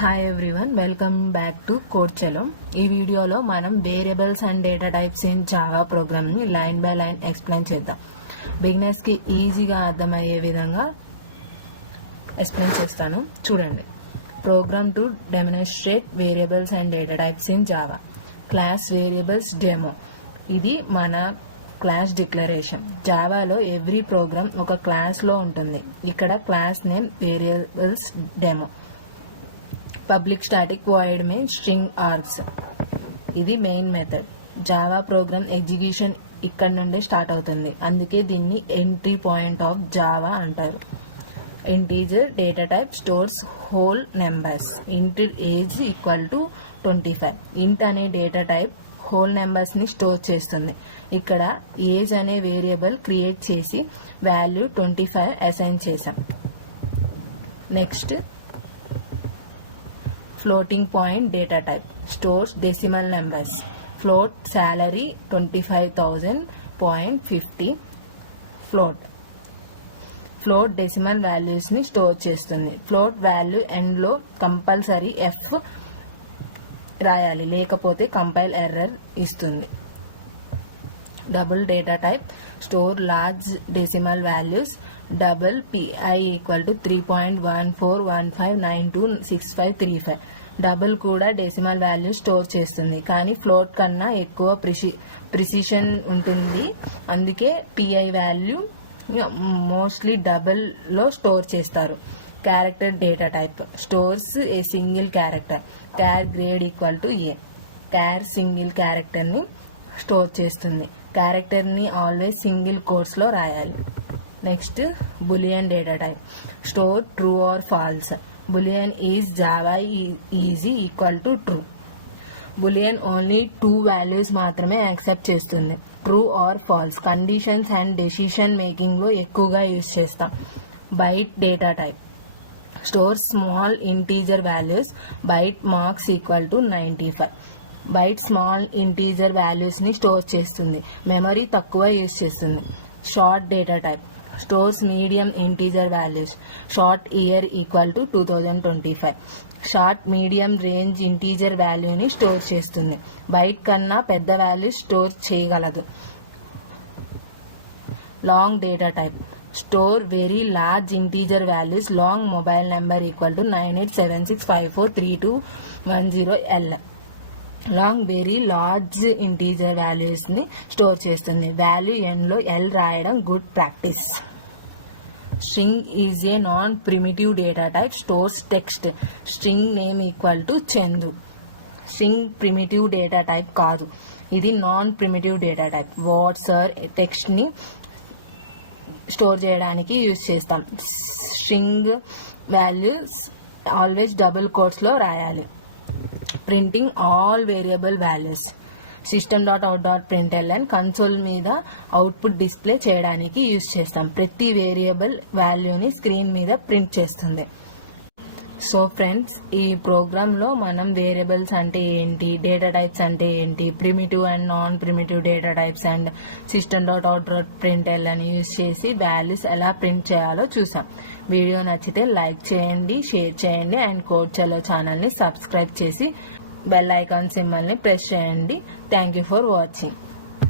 Hi everyone, welcome back to Code Chalo. ఈ వీడియోలో మనం variables and data types in Java ప్రోగ్రామ్ని లైన్ బై లైన్ ఎక్స్ప్లెయిన్ చేద్దాం. బిగినర్స్కి ఈజీగా అర్థమయ్యే విధంగా ఎక్స్ప్లెయిన్ చేస్తాను, చూడండి. Program to demonstrate variables and data types in Java. Class variables demo. ఇది మన క్లాస్ డిక్లరేషన్. జావాలో ఎవ్రీ ప్రోగ్రామ్ ఒక క్లాస్లో ఉంటుంది. ఇక్కడ class name variables demo. Public static void main string args. ఇది main method. Java program execution ఇక్కడ నుండే స్టార్ట్ అవుతుంది, అందుకే దీన్ని ఎంట్రీ పాయింట్ ఆఫ్ జావా అంటారు. Integer data type stores whole numbers. ఇంట్ ఏజ్ ఈక్వల్ టు 25. ఇంట్ అనే డేటా టైప్ హోల్ నెంబర్స్ ని స్టోర్ చేస్తుంది. ఇక్కడ ఏజ్ అనే వేరియబుల్ క్రియేట్ చేసి వాల్యూ 25 అసైన్ చేసాం. Next floating point data type stores decimal numbers. Float salary 25,000.50. Float decimal values ని స్టోర్ చేస్తుంది. ఫ్లోట్ వాల్యూ ఎండ్ లో కంపల్సరీ ఎఫ్ రాయాలి, లేకపోతే కంపైల్ ఎర్రర్ ఇస్తుంది. Double data type store large decimal values. Double pi equal to 3.1415926535. Double కూడా decimal value store చేస్తుంది, కానీ float కన్నా ఎక్కువ ప్రిసిషన్ ఉంటుంది, అందుకే పిఐ వాల్యూ మోస్ట్లీ డబుల్ లో స్టోర్ చేస్తారు. Character data type stores a single character. Char grade equal to A. Char single character ని స్టోర్ చేస్తుంది. క్యారెక్టర్ ని ఆల్వేస్ సింగిల్ కోట్స్ లో రాయాలి. Next boolean data type store true or false. Boolean is Java easy equal to true. Bullion only 2 values మాత్రమే accept చేస్తుంది, true or false. Conditions and decision making లో ఎక్కువగా use చేస్తాం. Byte data type store small integer values. Byte marks equal to 95. Byte small integer values ని store చేస్తుంది, memory తక్కువ use చేస్తుంది. Short data type stores medium integer values. Short year equal to 2025. Short medium range integer వాల్యూని store చేస్తుంది, byte కన్నా పెద్ద value store చేయగలదు. Long data type store very large integer values. Long mobile number equal to 9876543210L. Long very large integer values ని store చేస్తుంది, value end లో L రాయడం good practice. String is a non primitive data type stores text. String name equal to Chandu. String primitive data type కాదు, ఇది non primitive data type. Words or text ని store చేయడానికి use చేస్తాం. String values always double quotes లో రాయాలి. Printing all variable values. system.out.println console మీద output display చేయడానికి use చేస్తాం. ప్రతి వేరియబుల్ వాల్యూని స్క్రీన్ మీద ప్రింట్ చేస్తుంది. సో ఫ్రెండ్స్, ఈ ప్రోగ్రామ్ లో మనం వేరియబుల్స్ అంటే ఏంటి, డేటా టైప్స్ అంటే ఏంటి, primitive and non primitive data types and system.out.println use చేసి వాల్యూస్ ఎలా ప్రింట్ చేయాలో చూసాం. వీడియో నచ్చితే లైక్ చేయండి, షేర్ చేయండి అండ్ కోడ్ చలో ఛానల్ ని సబ్స్క్రైబ్ చేసి బెల్ ఐకాన్ సింబల్ ని ప్రెస్ చేయండి. Thank you for watching.